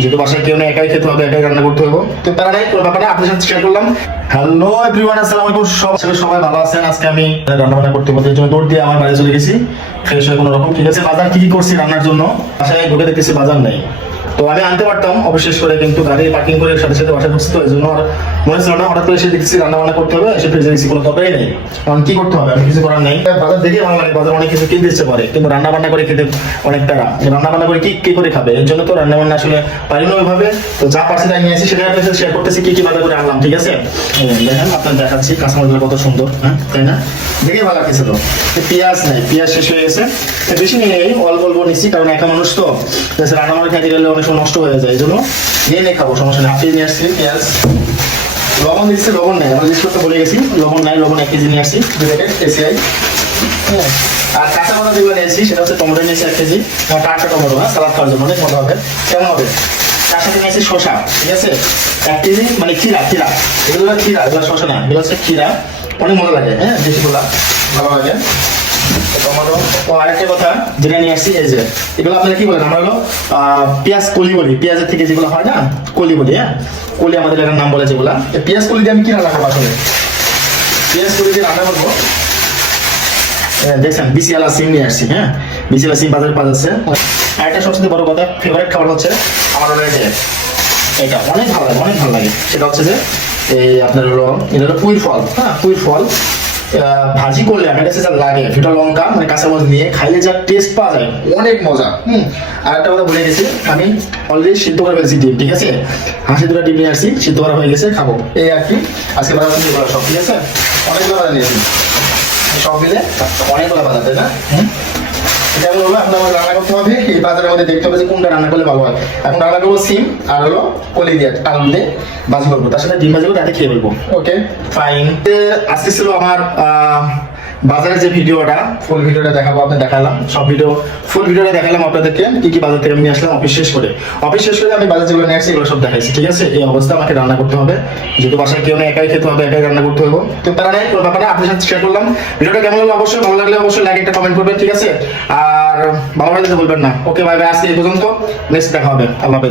যেহেতু বাসায় কেউ নেই, একাই খেতে হবে, একাই রান্না করতে হবে। তো তারা নাই, পুরো ব্যাপারটা আপনার সাথে শেয়ার করলাম। হ্যালো এভরিওয়ান, আসসালামু আলাইকুম। সবাই ভালো আছেন? আজকে আমি রান্না বান্না করতে করতে জন্য দৌড় দিয়ে আমার বাড়ি চলে গেছি, ফ্রেশ হয়ে কোনো রকম। ঠিক আছে, বাজার কি করছি রান্নার জন্য, বাসায় ঢুকে দেখতেছি বাজার নেই। তো আমি আনতে পারতাম অবশেষ করে, কিন্তু গাড়ি পার্কিং করে সাথে সাথে বাসায় ঢুকছি, তো এই জন্য আর মনে ছিল না। হঠাৎ করে এসে দেখছি রান্না বান্না করতে হবে, এসে ফ্রিজে দেখছি কোনো তরকারি নেই। কারণ কি করতে হবে, আমি কিছু করার নেই। বাজার দেখে আমার লাগে বাজার অনেক কিছু কিনতে ইচ্ছে করে, কিন্তু রান্না বান্না করে খেতে অনেক তারা। রান্না বান্না করে কি করে খাবে, এর জন্য তো রান্না বান্না আসলে পারি না ওইভাবে। তো যা পারছি তাই নিয়ে আসি, সেটা আপনার সাথে শেয়ার করতেছি কি বাজার করে আনলাম। ঠিক আছে, দেখেন আপনার দেখাচ্ছি কাঁচামরিচগুলো কত সুন্দর, হ্যাঁ তাই না? দেখে ভালো লাগছে। তো পেঁয়াজ নেই, পেঁয়াজ শেষ হয়ে গেছে। বেশি নিয়ে নেই, অল্প অল্প নিচ্ছি, কারণ একা মানুষ তো রান্না বান্না খাইতে গেলে অনেক সময় নষ্ট হয়ে যায়, এই জন্য নিয়ে খাবো, সমস্যা নেই। হাফ নিয়ে আসছি পেঁয়াজ। লবণ দিচ্ছে, লবণ নেই, আমরা জিনিস করতে বলে গেছি, লবণ নাই। লবণ 1 কেজি নিয়ে আসছি, 2 প্যাকেট এসিআই। হ্যাঁ, আর কাঁচা পাতা যেগুলো নিয়েছি সেটা হচ্ছে টমেটো নিয়েছি 1 কেজি, টাটকা টমেটো, হ্যাঁ সালাদ খাওয়ার জন্য অনেক মজা হবে। কেমন হবে? তার সাথে নিয়েছি শসা, ঠিক আছে 1 কেজি, মানে খিরা। এগুলো খিরা, এগুলো শসা না, এগুলো হচ্ছে খিরা। অনেক মজা লাগে, হ্যাঁ দেশিগুলা ভালো লাগে। টমেটো। ও আরেকটা কথা যেটা নিয়ে আসছি, এই যে এগুলো আপনারা কি বলেন, আমরা হলো পেঁয়াজ কলি বলি। পেঁয়াজের থেকে যেগুলো হয় না, কলি বলি। হ্যাঁ, কলি আমাদের এটার নাম বলে যেগুলা। পেঁয়াজ কলি দিয়ে আমি কি রান্না করবো আসলে? পেঁয়াজ কলি দিয়ে রান্না করবো, দেখছেন বিসিআলা সিম নিয়ে আসছি। হ্যাঁ, বিসিআলা সিম বাজারে পাওয়া যাচ্ছে। আর একটা সবচেয়ে বড় কথা, ফেভারিট খাবার হচ্ছে আমার হলো এটা অনেক ভালো লাগে, অনেক ভালো লাগে। সেটা হচ্ছে যে এই আপনার হলো, এটা হলো পুঁই ফল। হ্যাঁ, পুঁই ফল ভাজি করলে আমার কাছে যা লাগে, দুটো লঙ্কা মানে কাঁচামরিচ দিয়ে খাইলে যা টেস্ট পাওয়া যায়, অনেক মজা। আর একটা কথা বলে গেছি, আমি অলরেডি সিদ্ধ করে ফেলছি ডিম। ঠিক আছে, হাসি 2টা ডিম নিয়ে আসছি, সিদ্ধ করা হয়ে গেছে, খাবো এই আর কি। আজকে বাজার সিদ্ধ করা সব, ঠিক আছে, অনেকগুলো বাজার নিয়েছি, সব মিলে অনেকগুলো বাজার, তাই না? এটা হলো এখন আমাকে রান্না করতে হবে, এই বাজারের মধ্যে দেখতে হবে যে কোনটা রান্না করলে ভালো হয়। এখন রান্না করবো সিম আর হলো কলি দিয়ে, আলু দিয়ে ভাজি করবো, তার সাথে ডিম ভাজি করে রাতে খেয়ে ফেলবো। Okay fine. আজকে ছিল আমার বাজারের যে ভিডিওটা, ফুল ভিডিওটা দেখাবো, আপনার দেখালাম সব ভিডিও, ফুল ভিডিওটা দেখালাম আপনাদেরকে কি বাজার থেকে আমি নিয়ে আসলাম। অফিস শেষ করে আমি বাজার যেগুলো নিয়ে আসছি এগুলো সব দেখাইছি। ঠিক আছে, এই অবস্থা আমাকে রান্না করতে হবে, যেহেতু বাসায় কেউ নেই, একাই খেতে হবে, একাই রান্না করতে হবে। তো তারা নাই, পুরো ব্যাপারটা আপনার সাথে শেয়ার করলাম। ভিডিওটা কেমন হলো অবশ্যই, ভালো লাগলে অবশ্যই লাইক একটা কমেন্ট করবেন। ঠিক আছে, আর ভালো লাগলে বলবেন না। ওকে বাই বাই, আজকে এই পর্যন্ত, নেক্সট দেখা হবে, আল্লাহ হাফেজ।